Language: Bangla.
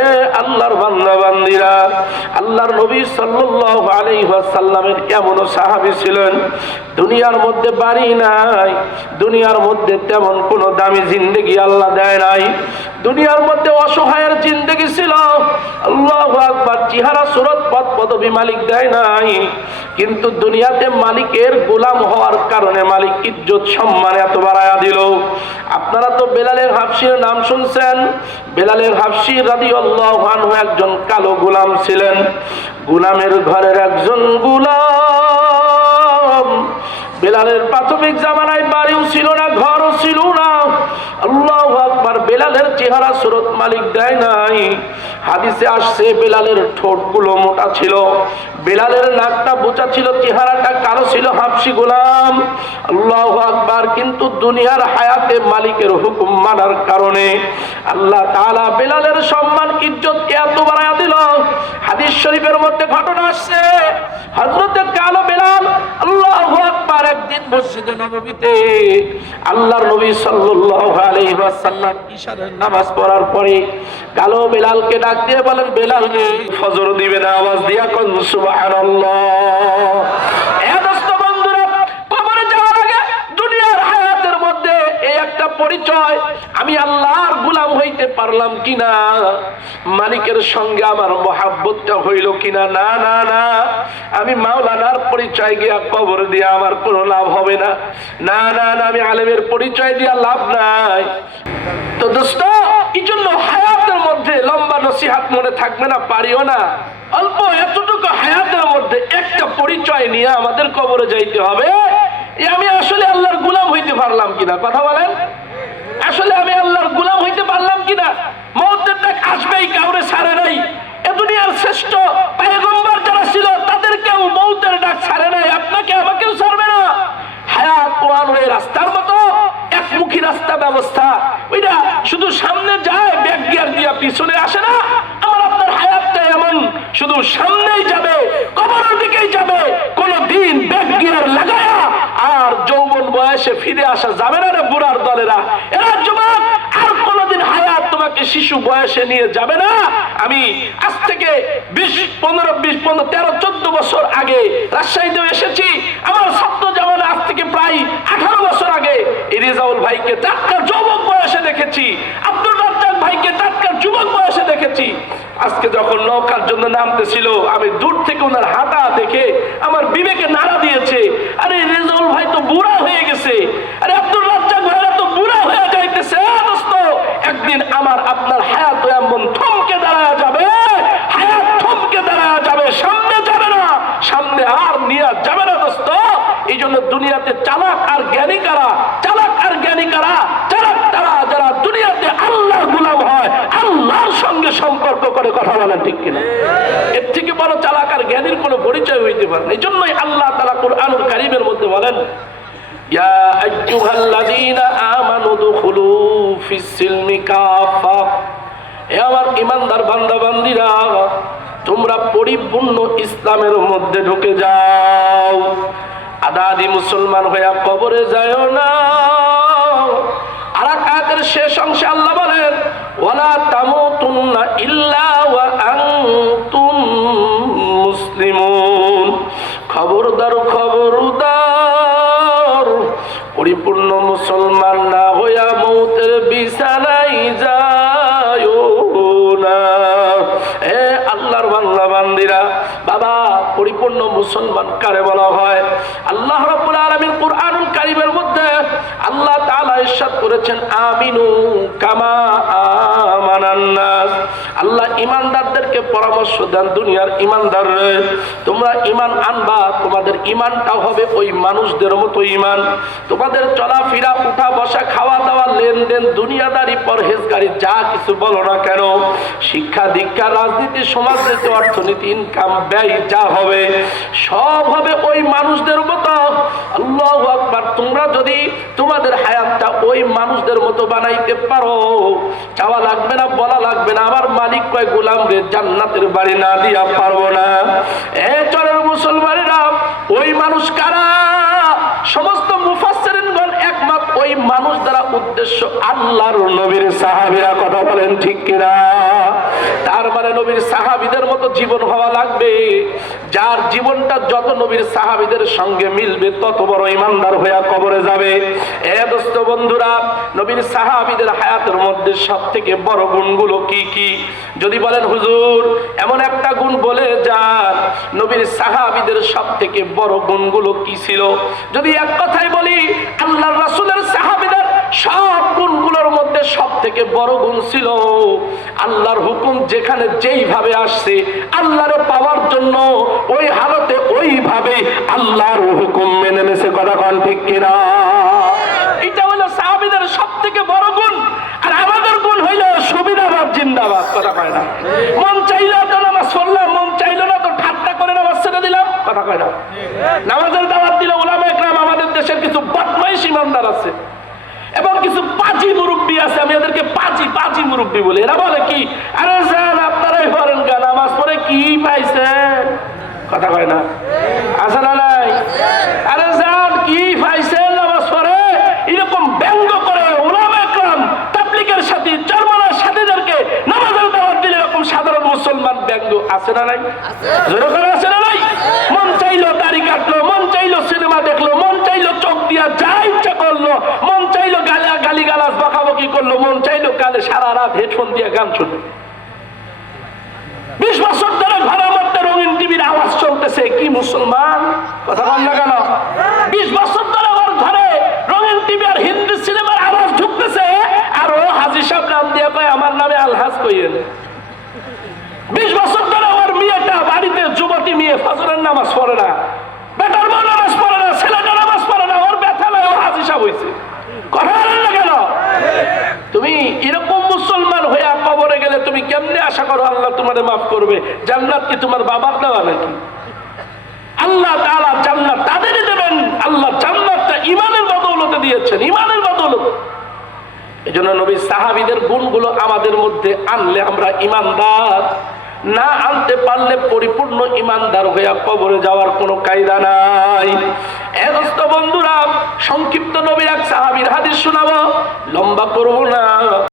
এ আল্লাহর বান্দা বান্দীরা, আল্লাহর নবী সাল্লাল্লাহু আলাইহি ওয়াসাল্লামের কেমন সাহাবী ছিলেন। দুনিয়ার মধ্যে বাড়ি নাই, দুনিয়ার মধ্যে তেমন কোনো দামি জিন্দেগি আল্লাহ দেয় নাই, দুনিয়ার মধ্যে অসহায়ের জিন্দেগি ছিল। আল্লাহু আকবার। চেহারা সুরত পদ পদবি মালিক দেয় নাই, কিন্তু দুনিয়াতে মালিকের গোলাম হওয়ার কারণে মালিক ইজ্জত সম্মান এত বাড়ায়া দিল। আপনারা তো বেলালের হাবশির নাম শুনছেন। বেলালের হাবশি রাদিয়াল্লাহু আনহু একজন কালো গোলাম ছিলেন, গোলামের ঘরের একজন গোলাম। বেলালের প্রাথমিক জামানায় বাড়িও ছিল না, ঘরও ছিল না। আল্লাহু আকবার। বেলালের চেহারা সুরত মালিক দেয় নাই। হাদিসে আসছে বেলালের ঠোঁটগুলো মোটা ছিল, বেলালের নাকটা বোচা ছিল, চেহারাটা কালো ছিল, হাবশি গোলাম। আল্লাহু আকবার। কিন্তু দুনিয়ার হায়াতে মালিকের হুকুম মানার কারণে আল্লাহ তাআলা বেলালের সম্মান ইজ্জত এত বাড়ায়া দিল। হাদিস শরীফের মধ্যে ঘটনা আসছে, হযরতে কালো বেলাল আল্লাহু আকবার একদিন মসজিদে নববীতে আল্লাহর নবী সাল্লাল্লাহু আলাইহি ওয়াসাল্লাম ইশারের নামাজ পড়ার পরে কালো বেলালকে ডাক দিয়ে বলেন, বেলাল রে, ফজর দিবে না, আওয়াজ দিয়া কোন সুবহানাল্লাহ। এ দোস্ত বন্ধুরা, কবরে যাওয়ার আগে দুনিয়ার হায়াতের মধ্যে এই একটা পরিচয়, আমি আল্লাহর গোলাম হইতে পারলাম কিনা, মালিকের সঙ্গে আমার মহাব্বতটা হইল কিনা। না না না, আমি মাওলানার পরিচয় গিয়া কবর দিয়া আমার কোনো লাভ হবে না। না না না, আমি আলেমের পরিচয় দিয়া লাভ নাই। তো দোস্ত, এই জন্য হায়াতের মধ্যে লম্বা নসিহাত মনে থাকবে না, পারিও না। অল্প এতটুকু হায়াতের মধ্যে একটা পরিচয় নিয়ে আমাদের কবরে যাইতে হবে, আমি আসলে আল্লাহর গোলাম হইতে পারলাম কিনা। কথা বলেন, আসলে আমি আল্লাহর গোলাম হইতে পারলাম কিনা। মওতের ডাক আসবেই, কাউরে ছাড়ে নাই। এ দুনিয়ার শ্রেষ্ঠ পয়গম্বর যারা ছিল তাদেরকেও মওতের ডাক ছাড়ে নাই, আপনাকে আমাকেও ছাড়বে না। হায়াত ওয়ান ওয়ে রাস্তার মতো, একমুখী রাস্তা ব্যবস্থা, ওইটা শুধু সামনে যায়, ব্যাক গিয়ার দিয়া পিছনে আসে না। আমার আপনার হায়াতটা এমন, শুধু সামনেই যাবে, কবরের দিকেই যাবে, কোনদিন ব্যাক গিয়ার লাগায়া আর যৌবন বয়সে ফিরে আসা যাবে না রে বুড়ার দলেরা। এরা যুবক, আর কোনদিন হায়াত তোমাকে শিশু বয়সে নিয়ে যাবে না। আমি আজ থেকে 13-14 বছর আগে রাজশাহীতেও এসেছি। আমার ছাত্র জীবনে আজ থেকে প্রায় 18 বছর আগে রেজাউল ভাইকে টাটকা যুবক বয়সে দেখেছি, আব্দুল রাজ্জাক ভাইকে টাটকা যুবক বয়সে দেখেছি। আজকে যখন নৌকার জন্য নামতেছিল, আমি দূর থেকে ওনার হাঁটা দেখে আমার বিবেকে নাড়া দিয়েছে, আরে রেজাউল ভাই তো বুড়া হয়ে গেছে, আরে আব্দুল রাজ্জাক ভাইরা তো বুড়া হয়ে যাইতেছে। দোস্ত, একদিন আমার আপনার হায়াত এমন থমকে দাঁড়ায় যাবে, হায়াত থমকে দাঁড়ায় যাবে, সামনে যাবে না, সামনে আর নিয়ে যাবে না। দোস্ত, এই জন্য দুনিয়াতে চালাক আর জ্ঞানী কারা, চালাক আর জ্ঞানী কারা, চালাক তারা যারা দুনিয়াতে আল্লাহর গোলাম হয়, আল্লাহর সঙ্গে সম্পর্ক করে। কথা বলেন ঠিক কিনা? এর থেকে বড় চালাক আর জ্ঞানীর কোনো পরিচয় হইতে পারে না। এই জন্যই আল্লাহ তাআলা কুরআনুল কারীমের মধ্যে বলেন, ইয়া আইয়ুহাল্লাযীনা আমানু দুখুলু ফিস-সিলমি কাফা। হে আমার ঈমানদার বান্দা বান্দীরা, তোমরা পরিপূর্ণ ইসলামের মধ্যে ঢুকে যাও। আদাদি মুসলমান হইয়া কবরে যায় না। আর আয়াতের শেষ অংশে আল্লাহ বলেন, ওয়ালা তামুতুন্না ইল্লা ওয়া আনতুম মুসলিমুন। খবরদার খবরদার, পরিপূর্ণ মুসলমান না হইয়া মৌতের বিছানায় যায়ও না। এ আল্লাহর বান্দা বান্দীরা, বাবা, পরিপূর্ণ মুসলমান কারে বলা হয়? আল্লাহ রাব্বুল আলামিন কুরআনুল কারীমের মধ্যে আল্লাহ তাআলা ইরশাদ করেছেন, আমিনু কামা আমানান নাস। আল্লাহ ঈমানদারদেরকে পরামর্শ দেন, দুনিয়ার ঈমানদাররা, তোমরা ঈমান আনবা, তোমাদের ঈমানটাও হবে ওই মানুষদের মতো ঈমান। তোমাদের চলাফেরা, উঠা বসা, খাওয়া দাওয়া, লেনদেন, দুনিয়াদারি, পরহেজগারি, যা কিছু বলো না কেন, শিক্ষা দীক্ষা, রাজনীতি, সমাজনীতি, অর্থনীতি, ইনকাম, ব্যয় যা হবে সব হবে ওই মানুষদের মতো। আল্লাহু আকবার। তোমরা যদি তোমাদের হায়াতটা ওই মানুষদের মতো বানাইতে পারো, চাওয়া লাগবে না, বলা লাগবে না, আমার মালিক কয় গোলাম রে জান্নাতের বাড়ি না দিয়া পারবো না। এ চলের মুসলমানেরা, ওই মানুষ কারা? সমস্ত মুফাসসিরিনগণ একমত, ওই মানুষ দ্বারা উদ্দেশ্য আল্লাহর নবীর সাহাবীরা। কথা বলেন ঠিক কিনা? মানে নবীর সাহাবীদের মতো জীবন হওয়া লাগবে। যার জীবনটা যত নবীর সাহাবীদের সঙ্গে মিলবে তত বড় ইমানদার হয়ে কবরে যাবে। এ দোস্ত বন্ধুরা, নবীর সাহাবীদের হায়াতের মধ্যে সবথেকে বড় গুণগুলো কি কি? যদি বলেন হুজুর এমন একটা গুণ বলে যান, নবীর সাহাবীদের সবথেকে বড় গুণগুলো কি ছিল? যদি এক কথাই বলি, আল্লাহর রাসূলের সাহাবীদের সব গুণগুলোর মধ্যে সবথেকে বড় গুণ ছিল আল্লাহর হুকুম যেখানে যেইভাবে আসছে আল্লাহরে পাওয়ার জন্য ওই হালতে ওইভাবে আল্লাহর হুকুম মেনে নেছে। কথা কোন ঠিক কিনা? এটা হলো সাহাবীদের সবথেকে বড় গুণ। আর আমাদের গুণ হইল সুবিধাবাদ জিন্দাবাদ। কথা কয় না? মন চাইলো তো নামাজ পড়লাম, মন চাইলো না তো ঠাট্টা করে নামাজ ছেড়ে দিলাম। কথা কয় না? নামাজের দাওয়াত দিলে উলামা ইকরাম, আমাদের দেশের কিছু বদমাইশ ইমানদার আছে এবং কিছু পাজি মুরব্বী আছে, আমি এদেরকে পাজি মুরব্বী বলি। এরা বলে কি, আরে যান আপনারাই পড়েন গা, নামাজ পড়ে কি পাইছেন? কথা কয় না? আছে না নাই? আরে যান কি পাইছেন নামাজ পড়ে? এরকম ব্যঙ্গ করে উলামা ইকরাম তাবলীগের সাথে চরমনার সাথীদেরকে নামাজের দাওয়াত দিলে এরকম সাধারণ মুসলমান ব্যঙ্গ আছে না নাই? জোরে করে আছে না নাই? মন চাইলো দাড়ি কাটলো, মন চাইলো সিনেমা দেখলো, মন চাইলো চোখ দিয়া যা ইচ্ছা করলো, মন চাইলো গালি গালাজ বকাবকি করলো, মন চাইলো কালে সারা রাত হেডফোন দিয়ে গান শুনলো। 20 বছর ধরে ঘরের মধ্যে রঙিন টিভির আওয়াজ চলতেছে, কি মুসলমান? কথা বল না কেন? 20 বছর ধরে ওর ঘরে রঙিন টিভি আর হিন্দি সিনেমার আওয়াজ ঢুকতেছে, আর ও হাজী সাহেব নাম দিয়ে কয় আমার নামে আলহাজ কইয়েন। 20 বছর ধরে ওর মেয়েটা বাড়িতে যুবতী মেয়ে ফজরের নামাজ পড়ে না, বেটার বউ নামাজ পড়ে না, ছেলেটা নামাজ পড়ে না, ওর ব্যথা নয়, ও হাজী সাহেব হয়েছে। কথা বলেন না কেন? তুমি এরকম মুসলমান হয়ে কবরে গেলে তুমি কেমনে আশা করো আল্লাহ তোমাদের মাফ করবে? জান্নাত কি তোমার বাবার দেওয়া নাকি? আল্লাহ তাআলা জান্নাত তাদেরই দেবেন। আল্লাহ জান্নাতটা ঈমানের বদৌলতে দিয়েছেন, ঈমানের বদৌলতে। এজন্য নবী সাহাবীদের গুণগুলো আমাদের মধ্যে আনলে আমরা ঈমানদার, না আনতে পারলে পরিপূর্ণ ঈমানদার হয়ে কবরে যাওয়ার কোনো কায়দা নাই। এ দোস্ত বন্ধুরা, সংক্ষিপ্ত নবীর এক সাহাবীর হাদিস শোনাবো, লম্বা করব না।